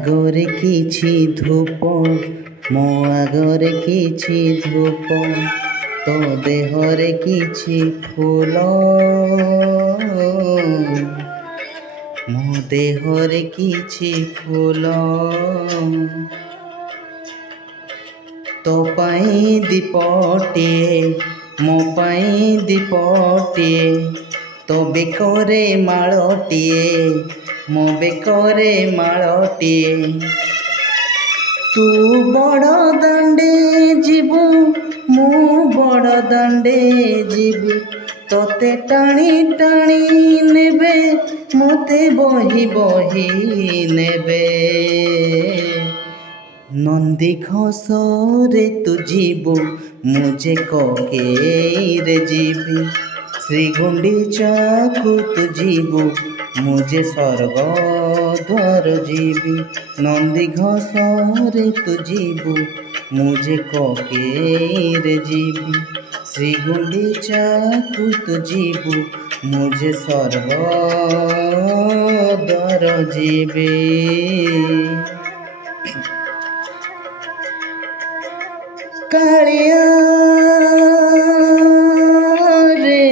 ଆଗରେ କିଛି ଧୂପ, ମୋ ଆଗରେ କିଛି ଧୂପ, ତୋ ଦେହରେ କିଛି ଫୁଲ, ମୋ ଦେହରେ କିଛି ଫୁଲ। ତୋ ପାଇଁ ଦୀପଟିଏ, ମୋ ପାଇଁ ଦୀପଟିଏ, ତୋ ବେକରେ ମାଳଟିଏ, ମୋ ବେକରେ ମାଳଟିଏ। ତୁ ବଡ଼ ଦାଣ୍ଡେ ଯିବୁ, ମୁଁ ବଡ଼ ଦାଣ୍ଡେ ଯିବି, ତୋତେ ଟାଣି ଟାଣି ନେବେ, ମୋତେ ବହି ବହି ନେବେ। ନନ୍ଦିଘୋଷରେ ତୁ ଯିବୁ, ମୁଁ ଯେ କକେଇରେ ଯିବି, ଶ୍ରୀଗୁଣ୍ଡିଚାକୁ ତୁ ଯିବୁ, ମୁଁ ଯେ ସ୍ୱର୍ଗଦ୍ୱାର ଯିବି। ନନ୍ଦିଘୋଷରେ ତୁ ଯିବୁ, ମୁଁ ଯେ କକେଇରେ ଯିବି, ଶ୍ରୀଗୁଣ୍ଡିଚାକୁ ତୁ ଯିବୁ, ମୁଁ ଯେ ସ୍ୱର୍ଗଦ୍ୱାର ଯିବି। କାଳିଆ ରେ